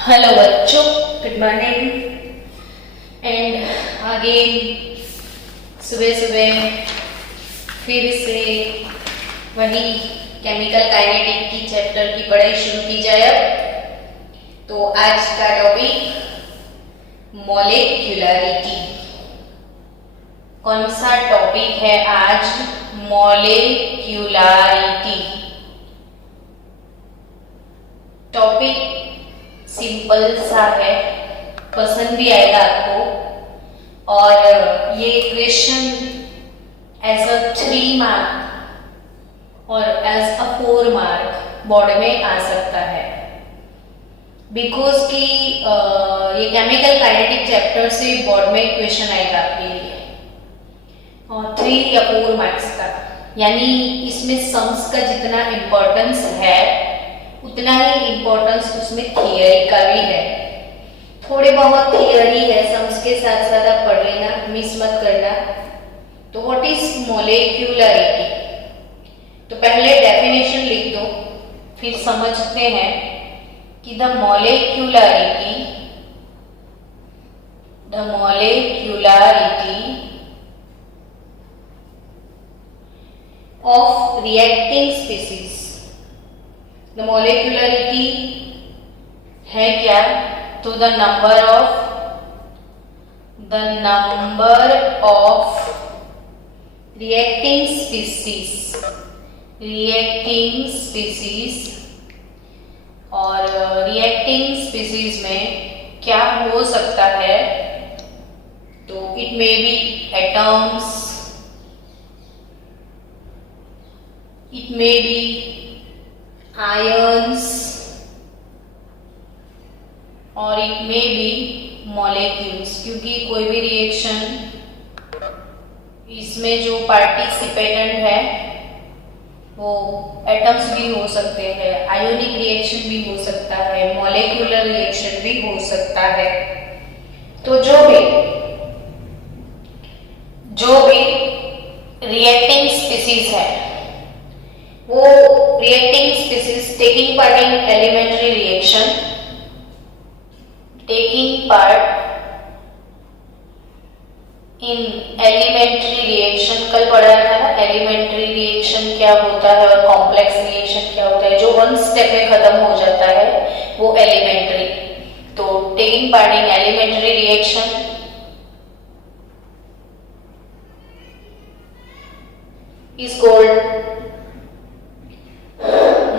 Hello बच्चों, good morning. And again सुबह सुबह फिर से वही केमिकल काइनेटिक की चैप्टर की पढ़ाई शुरू की जाए। अब तो आज का टॉपिक मॉलिक्यूलरिटी। कौन सा टॉपिक है आज? मॉलिक्यूलरिटी। टॉपिक सिंपल सा है, पसंद भी आएगा आपको। और ये क्वेश्चन एज अ 3 मार्क और एज अ 4 मार्क बोर्ड में आ सकता है, बिकॉज कि ये केमिकल काइनेटिक चैप्टर से बोर्ड में क्वेश्चन आएगा आपके लिए और 3 या 4 मार्क्स का। यानी इसमें सम्स का जितना इम्पोर्टेंस है उतना ही इम्पोर्टेंस उसमें थियरी का भी है। थोड़े बहुत थियरी है, सम्स के साथ साथ आप पढ़ लेना, मिस मत करना। तो व्हाट इज मॉलिक्यूलरिटी? तो पहले डेफिनेशन लिख दो, फिर समझते हैं कि the molecularity of reacting species. The molecularity है क्या? तो the number of reacting species और रिएक्टिंग स्पीसीज में क्या हो सकता है? तो it may be atoms, it may be ions और इट मे बी मॉलिक्यूल्स। क्योंकि कोई भी रिएक्शन इसमें जो पार्टिसिपेटेंट है वो एटम्स भी हो सकते हैं, आयोनिक रिएक्शन भी हो सकता है, मॉलिक्यूलर रिएक्शन भी हो सकता है। तो जो भी रिएक्टिंग स्पीसीज है वो reacting species taking part in elementary reaction, कल पढ़ा था ना एलिमेंट्री रिएक्शन क्या होता है और कॉम्प्लेक्स रिएक्शन क्या होता है। जो 1 स्टेप में खत्म हो जाता है वो एलिमेंट्री। तो taking part in elementary reaction is called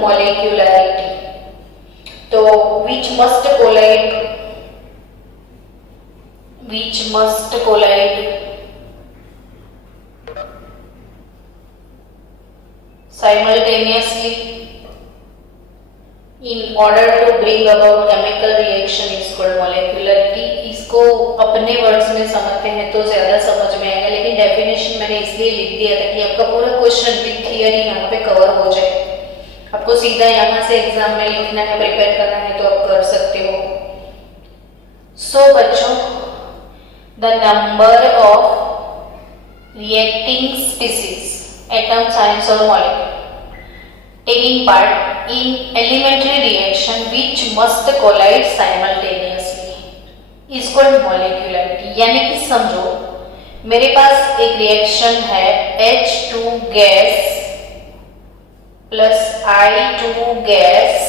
molecularity. तो which must collide simultaneously in order to bring about chemical reaction is called molecularity। इसको अपने वर्ड्स में समझते हैं तो ज्यादा समझ में आएगा, लेकिन डेफिनेशन मैंने इसलिए लिख दिया था कि आपका पूरा क्वेश्चन विद थियरी यहाँ पे कवर हो जाए। आपको सीधा यहाँ से एग्जाम में लिखना है, प्रिपेयर करना है तो आप कर सकते हो। सो बच्चों, the number of reacting species, atoms, ions और molecule taking part in elementary reaction which must collide simultaneously is called molecularity. यानी कि समझो मेरे पास एक रिएक्शन है H2 gas plus I2 gas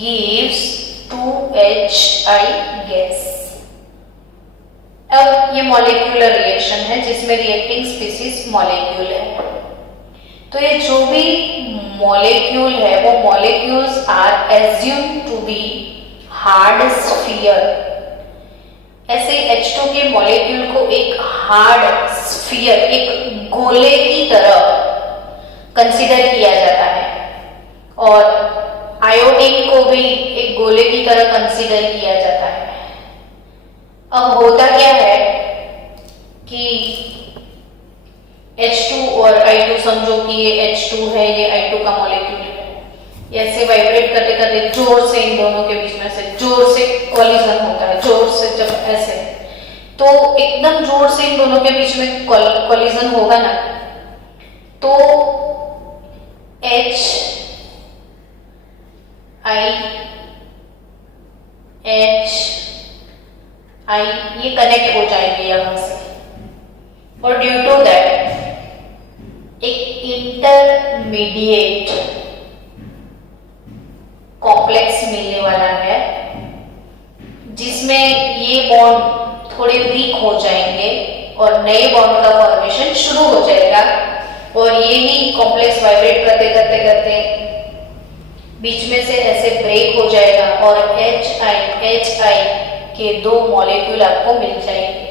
gives 2HI gas। अब ये मॉलिक्यूलर रिएक्शन है जिसमें रिएक्टिंग स्पीसीज मॉलिक्यूल है। तो ये जो भी मॉलिक्यूल है वो molecules are assume to be hard sphere. ऐसे H2 के मॉलिक्यूल को एक हार्ड स्फीयर, एक गोले की तरह कंसीडर किया जाता है और आयोडीन को भी एक गोले की तरह कंसीडर किया जाता है। अब होता क्या है कि H2 और I2, समझो कि ये H2 है, ये I2 का मॉलिक्यूल है। ऐसे वाइब्रेट करते करते जोर से इन दोनों के बीच में से जोर से कोलिजन होता है। जोर से जब ऐसे तो एकदम जोर से इन दोनों के बीच में कोलिजन होगा ना, तो H I H I ये कनेक्ट हो जाएंगे यहाँ से, और ड्यू टू दैट एक इंटरमीडिएट कॉम्प्लेक्स मिलने वाला है, जिसमें ये बॉन्ड थोड़े वीक हो जाएंगे और नए बॉन्ड का फॉर्मेशन शुरू हो जाएगा, और ये ही कॉम्प्लेक्स वाइब्रेट करते करते करते बीच में से ऐसे ब्रेक हो जाएगा और HI के दो मॉलिक्यूल आपको मिल जाएंगे।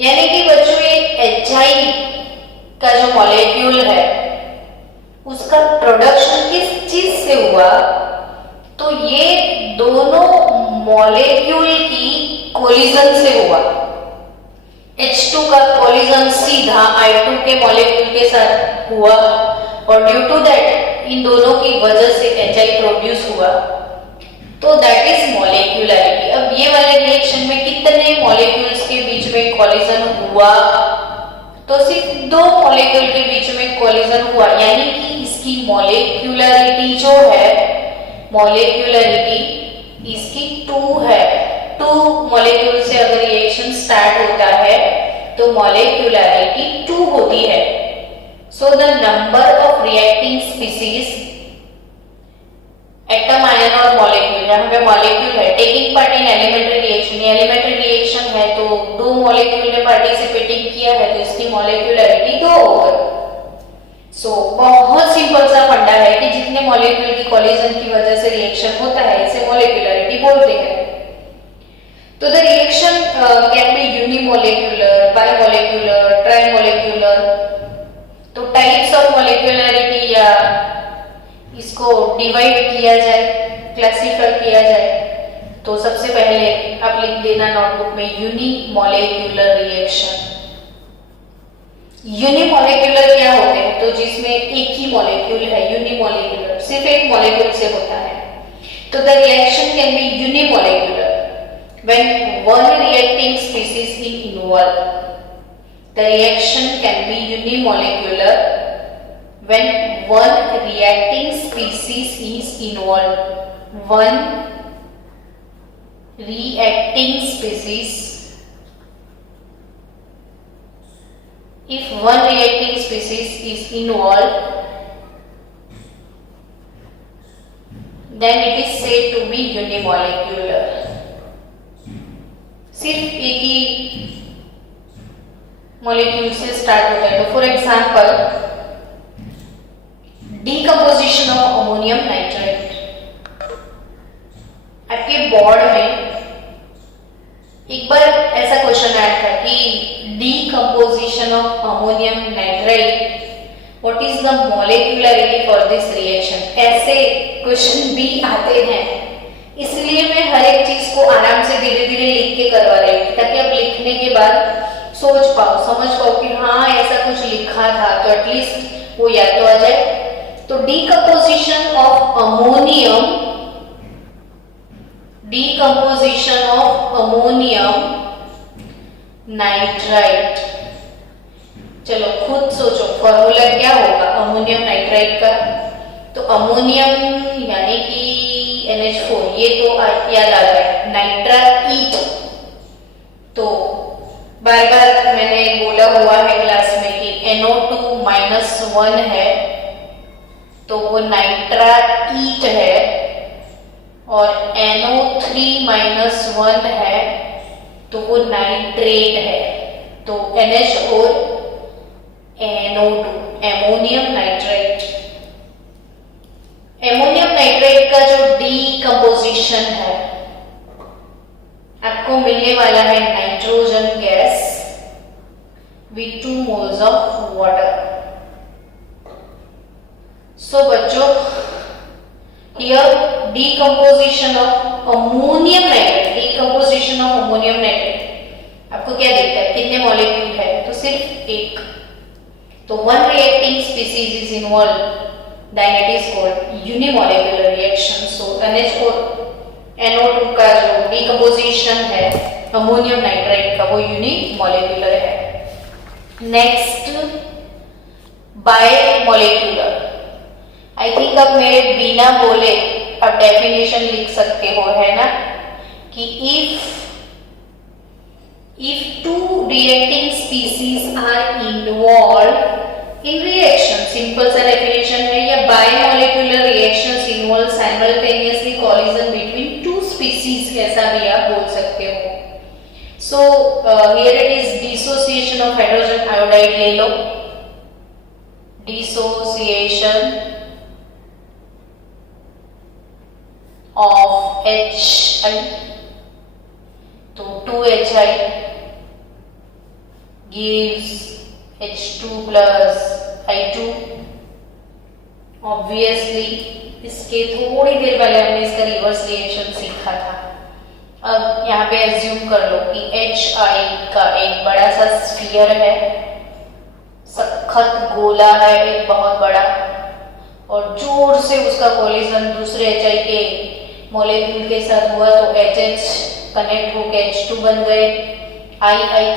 यानी कि बच्चों ये HI का जो मॉलिक्यूल है उसका प्रोडक्शन किस चीज से हुआ, तो ये दोनों मॉलिक्यूल की कोलिजन से हुआ। H2 का कोलिजन सीधा I2 के मॉलिक्यूल के साथ हुआ, और ड्यू टू दैट इन दोनों की वजह से HI प्रोड्यूस हुआ, तो दैट इज मॉलिक्यूलरिटी। अब ये वाले रिएक्शन में कितने मॉलिक्यूल्स के बीच में कोलिजन हुआ, तो सिर्फ दो मॉलिक्यूल के बीच में कोलिजन हुआ, यानी कि इसकी मॉलिक्यूलरिटी जो है, मॉलिक्यूलरिटी इसकी 2 है। 2 मॉलिक्यूल से अगर रिएक्शन स्टार्ट होता है तो मॉलिक्यूलरिटी 2 होती है। So the number of reacting species, atom, ion और मॉलिक्यूल, यहाँ पे मॉलिक्यूल है, taking part in elementary reaction, ये एलिमेंट्री रिएक्शन है तो 2 मॉलिक्यूल ने पार्टिसिपेटिंग किया है तो इसकी मॉलिक्यूलरिटी 2 हो गई। सो बहुत सिंपल सा फंडा है कि जितने मॉलिक्यूल की कोलिजन की वजह से रिएक्शन होता है इसे मॉलिक्यूलरिटी बोलते हैं। तो the reaction can be unimolecular, bimolecular, trimolecular. तो टाइप्स ऑफ मॉलिक्यूलरिटी या इसको डिवाइड किया जाए, क्लासिफाई किया जाए, तो सबसे पहले आप लिख देना नोटबुक में यूनिमोलिक्यूलर रिएक्शन। यूनिमोलिक्यूलर क्या होते हैं, तो जिसमें एक ही मॉलिक्यूल है, यूनिमोलिक्यूलर सिर्फ एक मॉलिक्यूल से होता है। तो the reaction can be unimolecular when one reacting species is involved. The reaction can be unimolecular when one reacting species is involved. One reacting species, if one reacting species is involved, then it is said to be unimolecular. सिर्फ एक ही molecule से start होता है। तो for example decomposition of ammonium nitrate, आपके board में एक बार ऐसा क्वेश्चन आया था कि decomposition of ammonium nitrate, what is the molecularity for this reaction. ऐसे क्वेश्चन भी आते हैं, इसलिए मैं हर एक चीज को आराम से धीरे धीरे लिख के करवा रही हूँ, ताकि आप लिखने के बाद सोच पाओ, समझ पाओ कि हाँ ऐसा कुछ लिखा था, तो एटलीस्ट वो याद तो आ जाए। तो decomposition of ammonium, decomposition of ammonium nitrite, चलो खुद सोचो फॉर्मूला क्या होगा अमोनियम नाइट्राइट का। तो अमोनियम यानी कि NH4, ये तो याद आ गया, नाइट्राइट। तो बार बार मैंने बोला हुआ है क्लास में कि NO2-1 है तो वो नाइट्राइट है, और NO3-1 है तो वो नाइट्रेट है। तो NH और NO2, ammonium nitrate. Ammonium nitrate का जो डीकंपोजिशन है आपको मिलने वाला है nitrogen gas with 2 moles of water. So बच्चों here decomposition of ammonium nitrate, decomposition of ammonium nitrate आपको क्या दिखता है, कितने मॉलिक्यूल है, तो सिर्फ एक। तो one reacting species is involve, then it is called unimolecular reaction. So NH4 NO2 का जो decomposition है अमोनियम नाइट्राइट का वो यूनिमोलेक्युलर है। नेक्स्ट बायमोलेक्युलर। आई थिंक अब मेरे बिना बोले आप डेफिनेशन लिख सकते हो, है ना। कि if two reacting species are involved in reaction, simple सा डेफिनेशन है, या biomolecular reactions involve simultaneously collision between two species, कैसा भी आप बोल सकते हो. So here it is dissociation of hydrogen iodide ले लो, डिसोसिएशन ऑफ HI, तो 2HI gives H2 plus I2. Obviously इसके थोड़ी देर पहले हमने इसका रिवर्स रिएक्शन सीखा था. अब यहाँ पे एज्यूम कर लो कि HI का एक बड़ा सा स्फीयर है, सख्त गोला है एक बहुत बड़ा, और जोर से उसका कोलिजन दूसरे HI के मॉलिक्यूल के साथ हुआ तो HH कनेक्ट होके H2 बन गए, I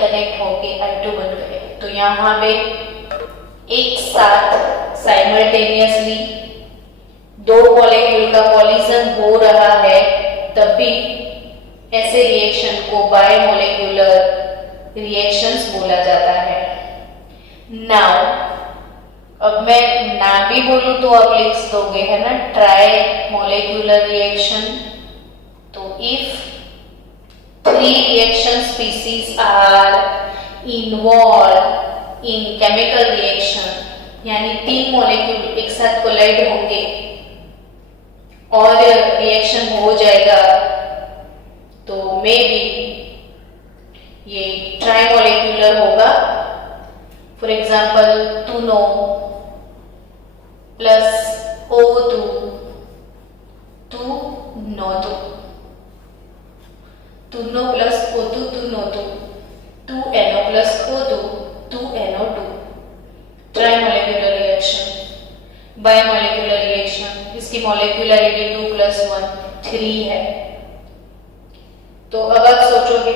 कनेक्ट होके I2 बन गए. तो यहाँ पे एक साथ साइमल्टेनियसली दो मॉलिक्यूल का कॉलिजन हो रहा है, तब भी ऐसे रिएक्शन को बायोमोलिकुलर रिएक्शंस बोला जाता है. नाउ अब मैं ना भी बोलूं तो आप लिख दोगे, है ना, ट्राई मॉलिक्यूलर रिएक्शन. तो if three reaction species are involved in chemical reaction, यानी तीन मॉलिक्यूल एक साथ कोलाइड होंगे और रिएक्शन हो जाएगा, तो मे बी ये ट्राई मॉलिक्यूलर होगा. For example two NO plus O2 2NO2, two NO plus O2 2NO2, 2NO plus O2 2NO2. Trimolecular reaction. Bimolecular reaction, इसकी मॉलिक्यूलरिटी 2 + 1 3 है. तो अब आप सोचोगे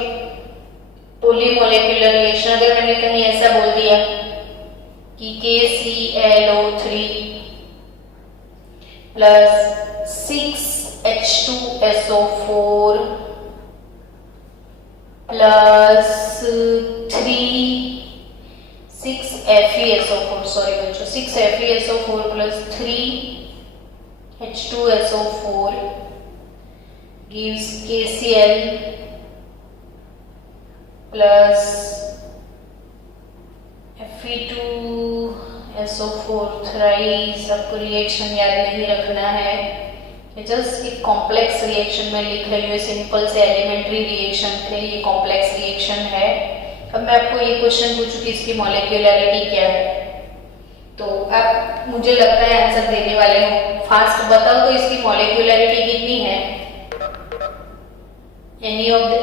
पॉलीमोलिकुलर रिएक्शन, अगर मैंने कहीं ऐसा बोल दिया कि KClO3 plus 6H2SO4 plus 6FeSO4 plus 3H2SO4 gives KCl plus Fe2SO4 thrice. आपको रिएक्शन याद नहीं रखना है, जस्ट एक कॉम्प्लेक्स रिएक्शन में लिख रही हूँ. सिंपल से एलिमेंट्री रिएक्शन थे, ये कॉम्प्लेक्स रिएक्शन है. अब मैं आपको ये क्वेश्चन पूछूं कि इसकी मॉलिक्यूलरिटी क्या है, तो आप मुझे लगता है आंसर देने वाले हो. फास्ट बताओ तो इसकी मॉलिक्यूलरिटी कितनी है? एनी ऑफ द,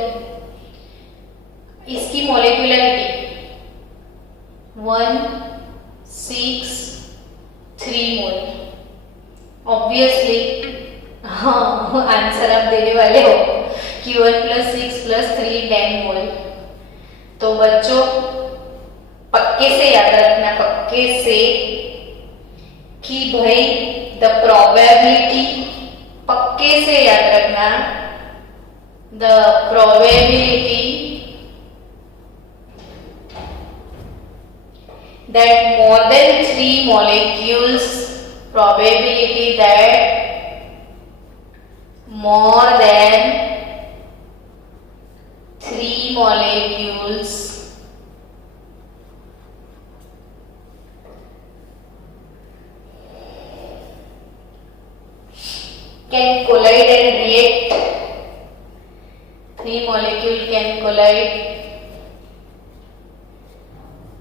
इसकी मॉलिक्यूलरिटी 163 मोल. ऑब्वियसली हाँ, आंसर आप देने वाले हो कि 1 + 6 + 3 10 मोल. तो बच्चों पक्के से याद रखना, पक्के से, कि भाई द प्रोबेबिलिटी, पक्के से याद रखना, the probability that more than 3 molecules, probability that more than 3 molecules can collide and react. 3 molecule can collide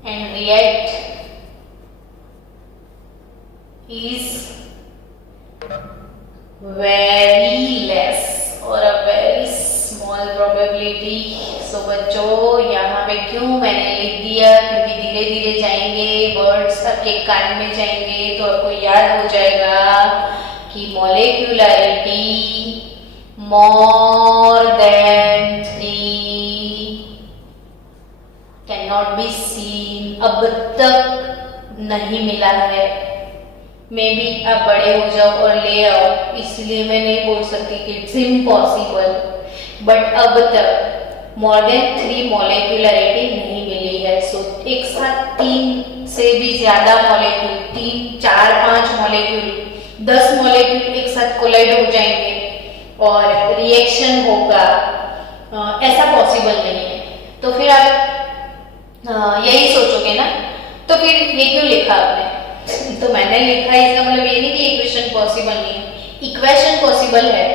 and react is very less or a very small probability. So बच्चों यहाँ पे क्यों मैंने लिख दिया, क्योंकि धीरे धीरे जाएंगे वर्ड्स आपके कान में जाएंगे तो आपको याद हो जाएगा कि molecularity more than 3 cannot be seen. अब तक नहीं मिला है. मे बी आप बड़े हो जाओ और ले आओ, इसलिए मैं नहीं बोल सकती कि इट्स इम्पॉसिबल, बट अब तक मोर देन 3 मॉलिक्यूलरिटी नहीं मिली है। सो एक साथ 3 से भी ज्यादा मॉलिक्यूल, 3, 4, 5 मॉलिक्यूल, 10 मॉलिक्यूल एक साथ कोलाइड हो जाएंगे और रिएक्शन होगा, ऐसा पॉसिबल नहीं है। तो फिर आप यही सोचोगे ना, तो फिर ये क्यों लिखा आपने? तो मैंने लिखा है, इसका मतलब ये नहीं कि इक्वेशन पॉसिबल नहीं है, इक्वेशन पॉसिबल है।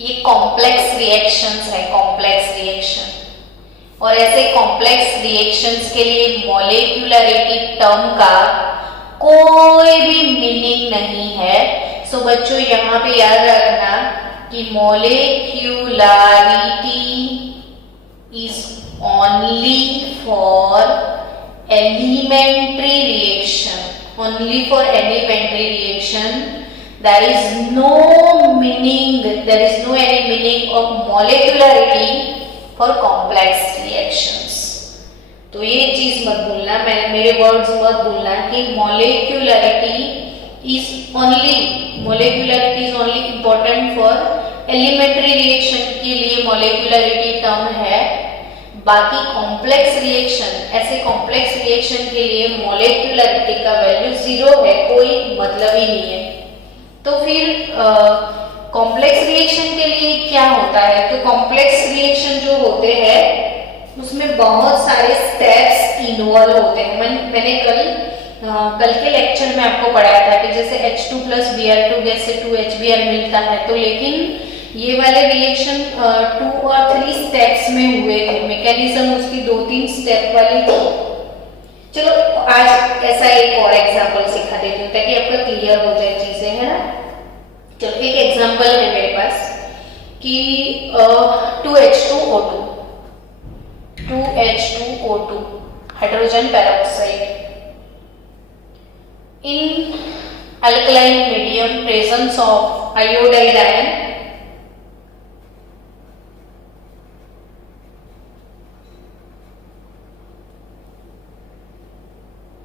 ये कॉम्प्लेक्स रिएक्शंस है, कॉम्प्लेक्स रिएक्शन। और ऐसे कॉम्प्लेक्स रिएक्शंस के लिए मॉलिक्यूलरिटी टर्म का कोई भी मीनिंग नहीं है। सो बच्चों यहाँ पे याद रखना कि molecularity is only for elementary reaction, only for elementary reaction. There is no meaning, there is no any meaning of molecularity for complex reactions. तो ये चीज मत भूलना, मेरे वर्ड्स मत भूलना कि molecularity is only important for elementary reaction के लिए molecularity term है। बाकी कॉम्प्लेक्स रिएक्शन, ऐसे कॉम्प्लेक्स रिएक्शन के लिए मॉलिक्यूलरिटी का वैल्यू 0 है, कोई मतलब ही नहीं है। तो फिर कॉम्प्लेक्स रिएक्शन के लिए क्या होता है? तो कॉम्प्लेक्स रिएक्शन जो होते हैं उसमें बहुत सारे स्टेप्स इन्वॉल्व होते हैं। मैंने कल के लेक्चर में आपको पढ़ाया था कि जैसे H2 + Br2 गैस से 2HBr मिलता है, तो लेकिन ये वाले रिएक्शन 2 और 3 स्टेप्स में हुए थे, मैकेनिज्म उसकी 2-3 स्टेप वाली थी। चलो आज ऐसा एक और एग्जांपल सिखा देती हूँ ताकि आपका क्लियर हो जाए चीजें, है ना। चलो एक एग्जांपल है मेरे पास कि 2H2O2 hydrogen peroxide in alkaline medium presence of iodide ion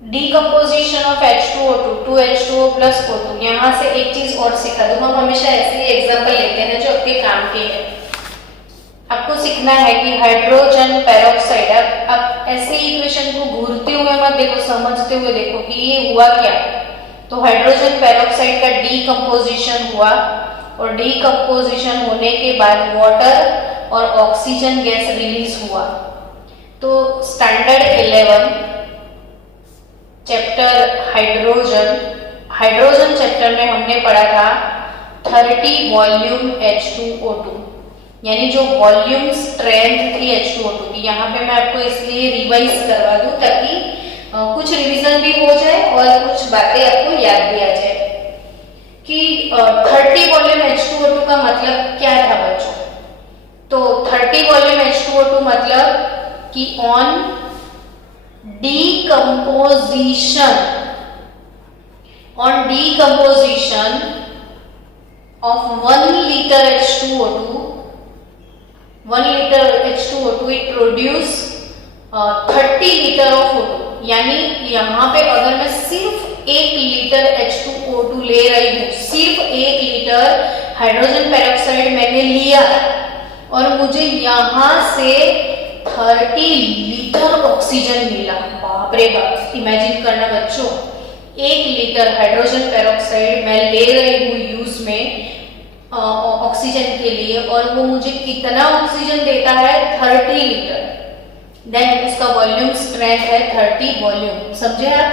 decomposition of H2O2 2H2O + O2। यहाँ से एक चीज और सिखा दूं, हम हमेशा ऐसे ही एग्जांपल लेते हैं जो आपके काम के है। आपको सीखना है कि हाइड्रोजन पेरोक्साइड, अब ऐसे इक्वेशन को घूरते हुए मत देखो, समझते हुए देखो कि ये हुआ क्या। तो हाइड्रोजन पेरोक्साइड का डिकम्पोजिशन हुआ और डिकम्पोजिशन होने के बाद वाटर और ऑक्सीजन गैस रिलीज हुआ। तो स्टैंडर्ड 11 चैप्टर हाइड्रोजन चैप्टर में हमने पढ़ा था 30 वॉल्यूम H2O2, यानी जो वॉल्यूम स्ट्रेंथ थी H2O2 की। यहाँ पे मैं आपको इसलिए रिवाइज करवा दूं ताकि कुछ रिवीजन भी हो जाए और कुछ बातें आपको याद भी आ जाए कि 30 वॉल्यूम H2O2 का मतलब क्या था बच्चों। तो 30 वॉल्यूम H2O2 मतलब कि on decomposition of 1 liter H2O2 it produce 30 liter of O2। यानी यहाँ पे अगर मैं सिर्फ 1 लीटर H2O2 ले रही हूँ, सिर्फ 1 लीटर हाइड्रोजन पेरोक्साइड मैंने लिया और मुझे यहाँ से 30 लीटर ऑक्सीजन मिला। बाप रे बाप, इमेजिन करना बच्चों, 1 लीटर हाइड्रोजन पेरोक्साइड मैं ले रही हूँ यूज में ऑक्सीजन के लिए और वो मुझे कितना ऑक्सीजन देता है? 30 लीटर। देन उसका वॉल्यूम स्ट्रेंथ है 30 वॉल्यूम, समझे आप।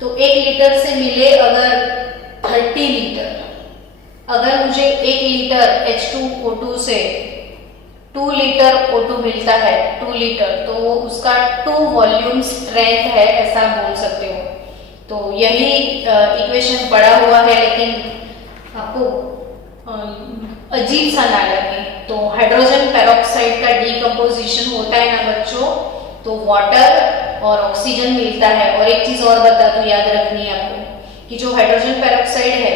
तो 1 लीटर से मिले अगर 30 लीटर, अगर मुझे 1 लीटर H2O2 से 2 लीटर O2 मिलता है, 2 लीटर, तो वो उसका 2 वॉल्यूम स्ट्रेंथ है, ऐसा बोल सकते हो। तो यही इक्वेशन पढ़ा हुआ है, लेकिन आपको अजीब सा ना लगे। तो हाइड्रोजन पेरोक्साइड का डिकम्पोजिशन होता है ना बच्चों, तो वाटर और ऑक्सीजन मिलता है। और एक चीज और बता दूं, याद रखनी है आपको कि जो हाइड्रोजन पेरोक्साइड है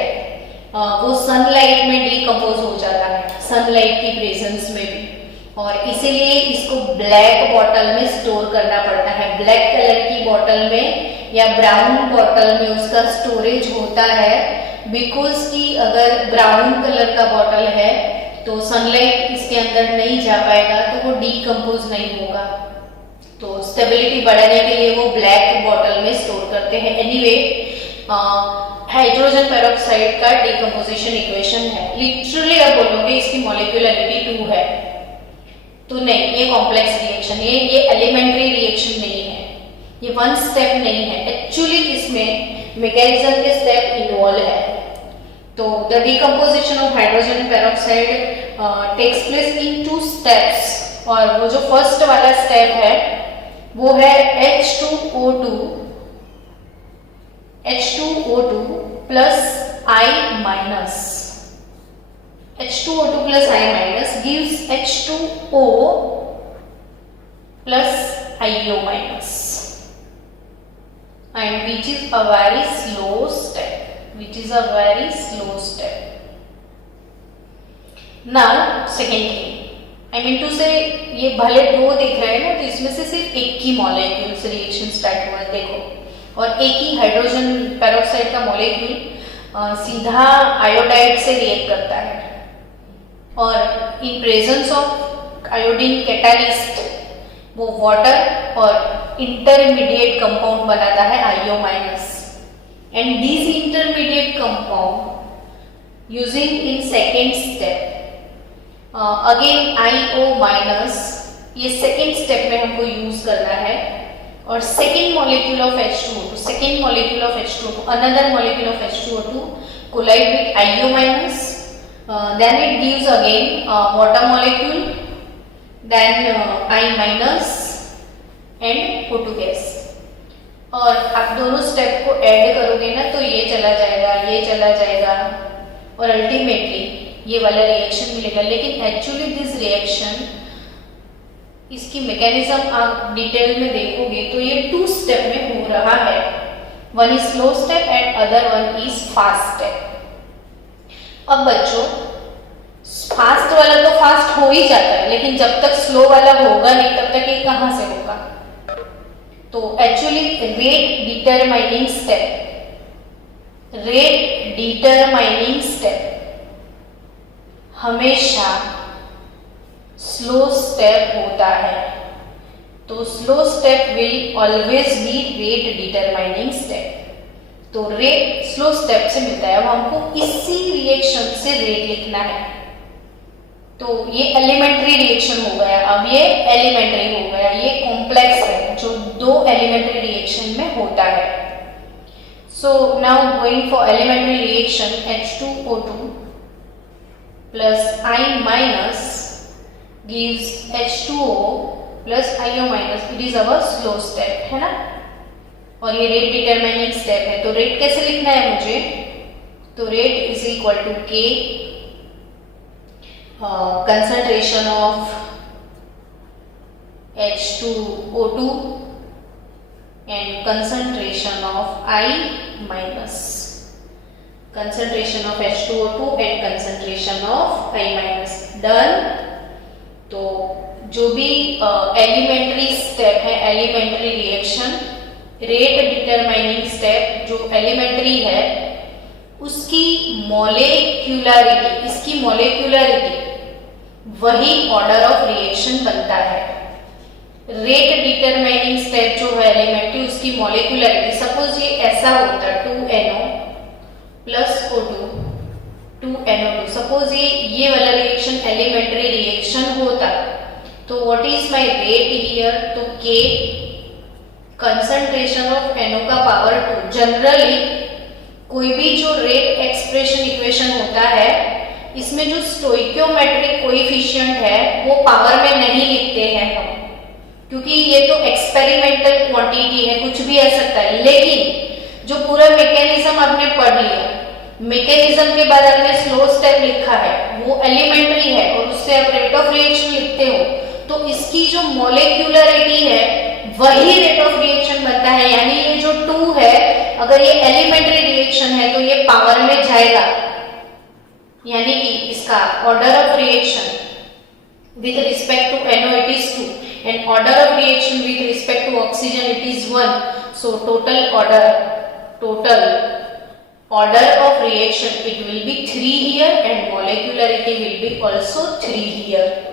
वो सनलाइट में डिकम्पोज हो जाता है, सनलाइट की प्रेजेंस में भी, और इसीलिए इसको ब्लैक बॉटल में स्टोर करना पड़ता है। ब्लैक कलर की बॉटल में या ब्राउन बॉटल में उसका स्टोरेज होता है, बिकॉज कि अगर ब्राउन कलर का बॉटल है तो सनलाइट इसके अंदर नहीं जा पाएगा तो वो डीकम्पोज नहीं होगा। तो स्टेबिलिटी बढ़ाने के लिए वो ब्लैक बॉटल में स्टोर करते हैं। एनीवे हाइड्रोजन पेरोक्साइड का डीकम्पोजिशन इक्वेशन है। लिटरली आप बोलोगे इसकी मॉलिक्यूलरिटी 2 है, तो नहीं, ये कॉम्प्लेक्स रिएक्शन है, ये एलिमेंट्री रिएक्शन नहीं है, ये वन स्टेप नहीं है। एक्चुअली इसमें मैकेनिज्म के स्टेप इन्वॉल्व है। तो the decomposition of hydrogen peroxide takes place in 2 steps, और वो जो फर्स्ट वाला स्टेप है वो है H2O2 plus I minus. H2O2 plus I minus gives H2O plus IO minus, and which is a very slow step. Now second thing, I mean to say, ये भले 2 दिख रहे हैं ना, तो इसमें से सिर्फ एक ही मॉलिक्यूल से रिएक्शन स्टार्ट हुआ है, देखो, और एक ही हाइड्रोजन पेरोक्साइड का मॉलिक्यूल सीधा आयोडाइड से रिएक्ट करता है, और in presence of iodine catalyst वो वाटर और इंटरमीडिएट कंपाउंड बनाता है IO minus, and this intermediate compound using in second step again IO minus, ये सेकेंड स्टेप में हमको यूज करना है, और second molecule of H2O2, another molecule of H2O2 collide with IO minus, then it gives again water molecule, then I minus and O2 gas, और आप दोनों step को ऐड करोगे ना तो ये चला जाएगा, और अल्टीमेटली ये वाला रिएक्शन मिलेगा। लेकिन एक्चुअली दिस रिएक्शन, इसकी मैकेनिज्म आप डिटेल में देखोगे तो ये 2 स्टेप में हो रहा है, one is slow step and other one is fast step. अब बच्चों, फास्ट वाला तो फास्ट हो ही जाता है, लेकिन जब तक स्लो वाला होगा नहीं तब तक ये कहां से होगा? तो एक्चुअली रेट डिटरमाइनिंग स्टेप हमेशा स्लो स्टेप होता है। तो slow step will always be rate determining step. तो रेट स्लो स्टेप से मिलता है। अब हमको इसी रिएक्शन से रेट लिखना है। तो ये एलिमेंट्री रिएक्शन हो गया, अब ये एलिमेंट्री हो गया, ये कॉम्प्लेक्स है जो 2 एलिमेंट्री रिएक्शन में होता है। So now going for elementary reaction, H2O2 plus I minus gives H2O plus IO minus, it is our slow step, है ना। और ये रेट डिटरमाइनिंग स्टेप है। तो रेट कैसे लिखना है मुझे? तो rate is equal to K concentration of H2O2 and concentration of I minus, concentration of H2O2 and concentration of I minus, done। तो जो भी एलिमेंट्री स्टेप है, elementary reaction, rate determining step जो एलिमेंट्री है उसकी मॉलिक्यूलरिटी, इसकी molecularity वही order of reaction बनता है। रेट डिटरमाइनिंग स्टेप जो है एलिमेंट्री, उसकी मॉलिक्यूलरिटी, सपोज ये ऐसा होता 2NO plus O2 2NO2, suppose ये वाला रिएक्शन एलिमेंट्री रिएक्शन होता, तो what is my rate here? तो K कंसंट्रेशन ऑफ NO का पावर 2। जनरली कोई भी जो रेट एक्सप्रेशन इक्वेशन होता है, इसमें जो स्टोइकियोमेट्रिक कोएफिशिएंट है वो पावर में नहीं लिखते हैं हम, क्योंकि ये तो एक्सपेरिमेंटल क्वांटिटी है, कुछ भी आ सकता है। लेकिन जो पूरा मैकेनिज्म आपने पढ़ लिया, मैकेनिज्म के बाद आपने स्लो स्टेप लिखा है, वो एलिमेंट्री है और उससे आप रेट ऑफ रिएक्शन लिखते हो, तो इसकी जो मॉलिक्यूलरिटी है वही रेट ऑफ रिएक्शन बनता है। यानी ये जो 2 है, अगर ये एलिमेंट्री रिएक्शन है तो ये पावर में जाएगा, यानी कि इसका order of reaction with respect to NO it is 2 and order of reaction with respect to oxygen it is 1. So total order, total order of reaction, it will be 3 here and molecularity will be also 3 here.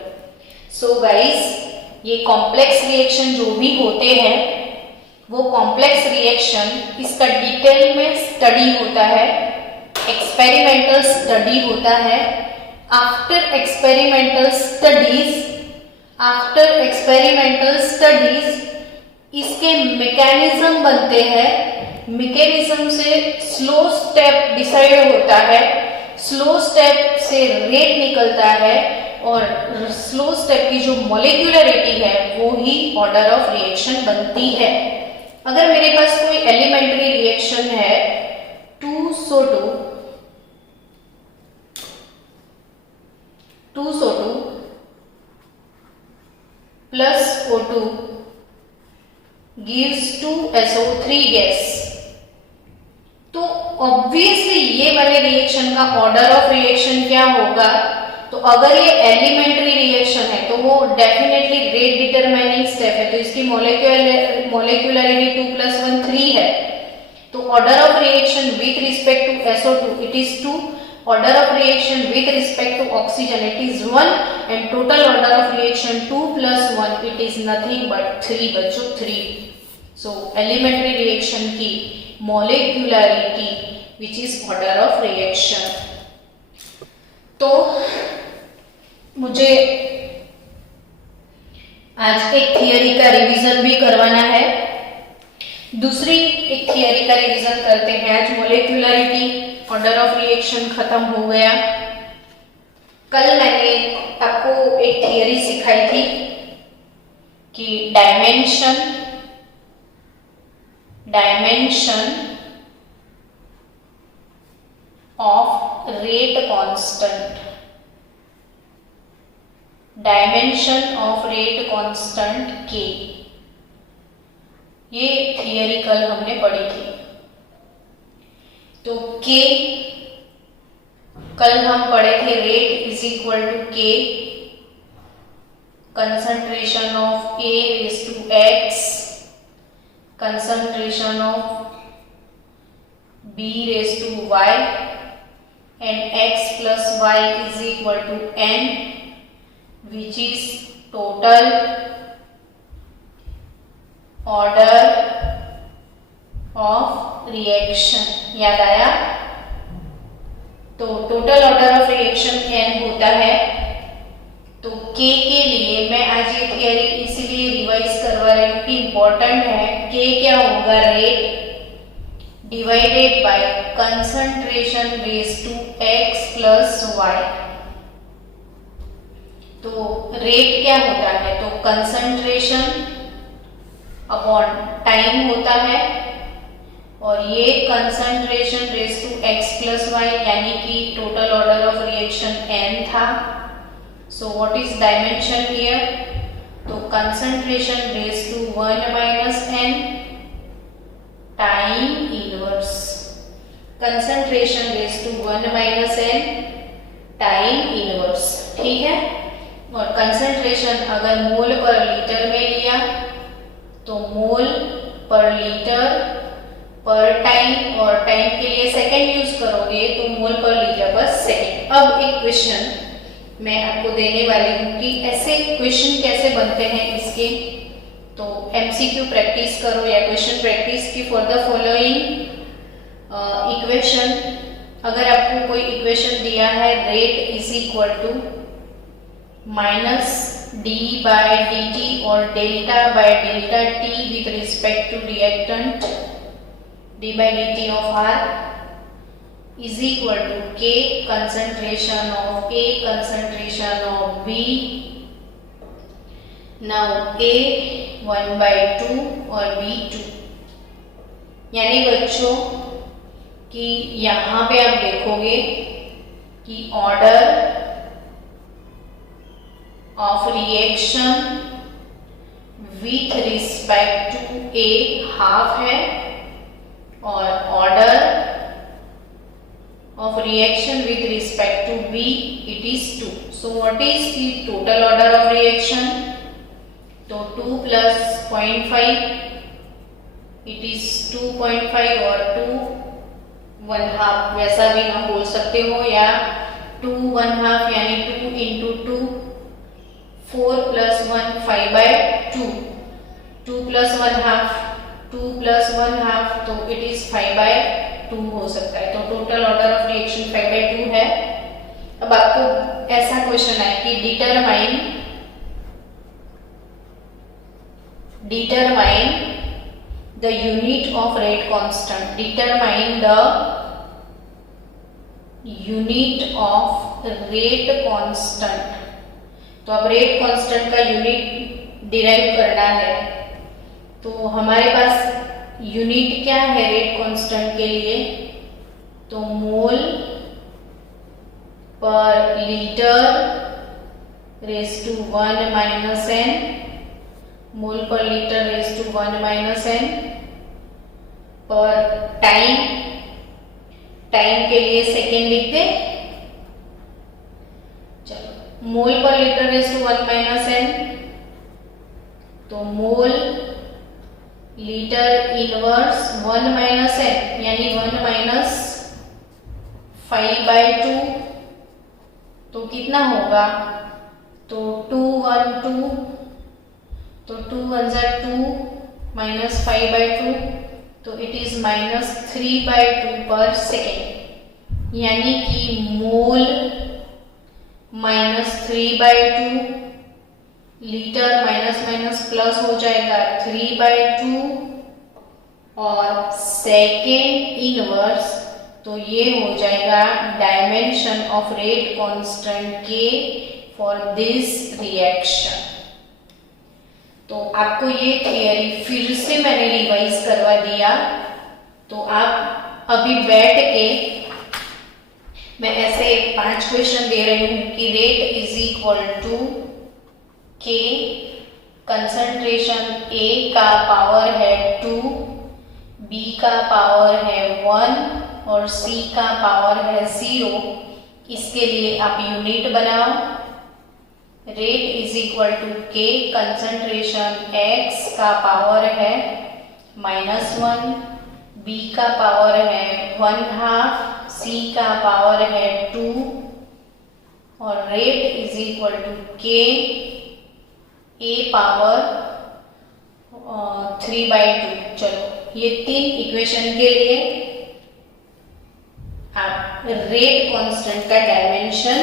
So guys, ये complex reaction जो भी होते हैं वो complex reaction इसका detail में study होता है, एक्सपेरिमेंटल स्टडी होता है. आफ्टर एक्सपेरिमेंटल स्टडीज इसके मैकेनिज्म बनते हैं. मैकेनिज्म से स्लो स्टेप डिसाइड होता है, स्लो स्टेप से रेट निकलता है और स्लो स्टेप की जो मॉलिक्यूलरिटी है वो ही ऑर्डर ऑफ रिएक्शन बनती है. अगर मेरे पास कोई एलिमेंट्री रिएक्शन है 2SO2 plus O2 gives 2SO3 gas, तो ऑब्वियसली ये वाले रिएक्शन का ऑर्डर ऑफ रिएक्शन क्या होगा? तो अगर ये एलिमेंट्री रिएक्शन है तो वो डेफिनेटली रेट डिटरमाइनिंग स्टेप है, तो इसकी मॉलिक्यूलरिटी 2 + 1 3 है. तो order of reaction with respect to SO2 it is 2, order of reaction with respect to oxygen it is 1 and total order of reaction 2 + 1 it is nothing but 3 बच्चों 3. So elementary reaction की molecularity which is order of reaction. तो मुझे आज एक theory का revision भी करवाना है, दूसरी एक थियरी का रिवीजन करते हैं. आज मोलिकुलरिटी ऑर्डर ऑफ रिएक्शन खत्म हो गया. कल मैंने आपको एक थियरी सिखाई थी कि dimension of rate constant K, ये थियरी कल हमने पढ़ी थी. तो K कल हम पढ़े थे, rate is equal to K concentration of A raise to X, concentration of B raise to Y and X plus Y is equal to N which is total order of reaction. याद आया? तो total order of reaction n होता है. तो K के लिए मैं आज ये थियरी इसीलिए रिवाइज करवा रही हूँ कि इंपॉर्टेंट है. K क्या होगा? Rate divided by concentration raise to X plus Y. तो रेट क्या होता है? तो कंसंट्रेशन अपॉन टाइम होता है और ये concentration raise to X plus Y यानी कि total order of reaction n था. So what is dimension here? तो concentration raise to 1 - n time inverse, concentration raise to 1 - n time inverse. ठीक है. और कंसंट्रेशन अगर मोल पर लीटर में लिया तो मोल पर लीटर पर टाइम, और टाइम के लिए सेकंड यूज करोगे तो मोल पर लीजिए बस सेकंड. अब एक क्वेश्चन मैं आपको देने वाली हूँ कि ऐसे क्वेश्चन कैसे बनते हैं इसके. तो एमसीक्यू प्रैक्टिस करो या क्वेश्चन प्रैक्टिस की फॉर द फॉलोइंग इक्वेशन. अगर आपको कोई इक्वेशन दिया है, rate is equal to -d/dt और डेल्टा/डेल्टा t with respect to reactant d/dt of R is equal to K concentration of A, concentration of B. Now A 1/2 और B 2. यानी बच्चों कि यहाँ पे आप देखोगे कि order of reaction with respect to A half है और order of reaction with respect to B it is 2. So what is the total order of reaction? So 2 plus 0.5 it is 2.5 or 2 1/2 वैसा भी हम बोल सकते हो, या 2 1/2 यानी 2 इंटू 2, 4 प्लस 1 5/2, 2 प्लस 1/2, 2 प्लस 1/2 तो इट इज 5/2 हो सकता है। तो टोटल ऑर्डर ऑफ रिएक्शन 5/2 है। अब आपको ऐसा क्वेश्चन है कि determine the unit of rate constant, determine the unit of rate constant। तो अब रेट कांस्टेंट का यूनिट डिराइव करना है, तो हमारे पास यूनिट क्या है रेट कांस्टेंट के लिए, तो mole per litre raise to 1 minus n, mole per litre raise to 1 minus n, per time के लिए सेकेंड लिख दे। चलो, mole per litre raise to 1 minus n, तो mole litre inverse 1 minus n यानी 1 माइनस 5/2, तो कितना होगा, तो 2 1 2, तो 2 1 2 माइनस 5/2, तो इट इज माइनस 3/2 पर सेकेंड, यानी कि mole minus 3/2, litre minus minus plus हो जाएगा 3/2, और सेकेंड इनवर्स, तो ये हो जाएगा डायमेंशन ऑफ रेट कांस्टेंट के फॉर दिस रिएक्शन। तो आपको ये थियरी फिर से मैंने रिवाइज करवा दिया, तो आप अभी बैठ के, मैं ऐसे 5 क्वेश्चन दे रही हूँ कि रेट इज इक्वल टू के, कंसंट्रेशन A का पावर है 2, B का पावर है 1 और C का पावर है 0। इसके लिए आप यूनिट बनाओ। रेट इज इक्वल टू के, कंसंट्रेशन X का पावर है -1, B का पावर है 1/2, C का पावर है 2, और रेट इज इक्वल टू के A पावर 3/2। चलो, ये 3 इक्वेशन के लिए आप रेट कांस्टेंट का डायमेंशन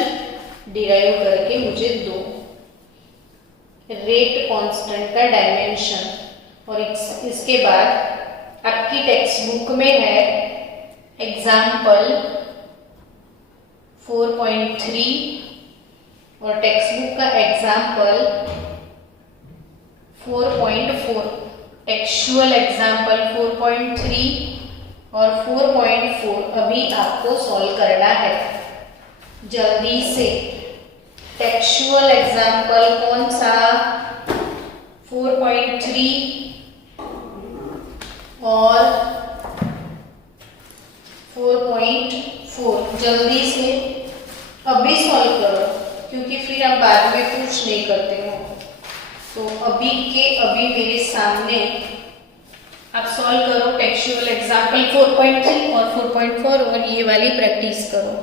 डिराइव करके मुझे दो। रेट कांस्टेंट का डायमेंशन, और इसके बाद आपकी टेक्स्ट बुक में है एग्जाम्पल 4.3 और टेक्स्ट बुक का एग्जाम्पल 4.4, टेक्सचुअल एग्जाम्पल 4.3 और 4.4 अभी आपको सॉल्व करना है जल्दी से। टेक्सचुअल एग्जाम्पल कौन सा, 4.3 और 4.4, जल्दी से अभी सॉल्व करो, क्योंकि फिर आप बाद में कुछ नहीं करते हो। तो अभी के अभी मेरे सामने आप सॉल्व करो टेक्सचुअल एग्जाम्पल 4.3 और 4.4 और ये वाली प्रैक्टिस करो।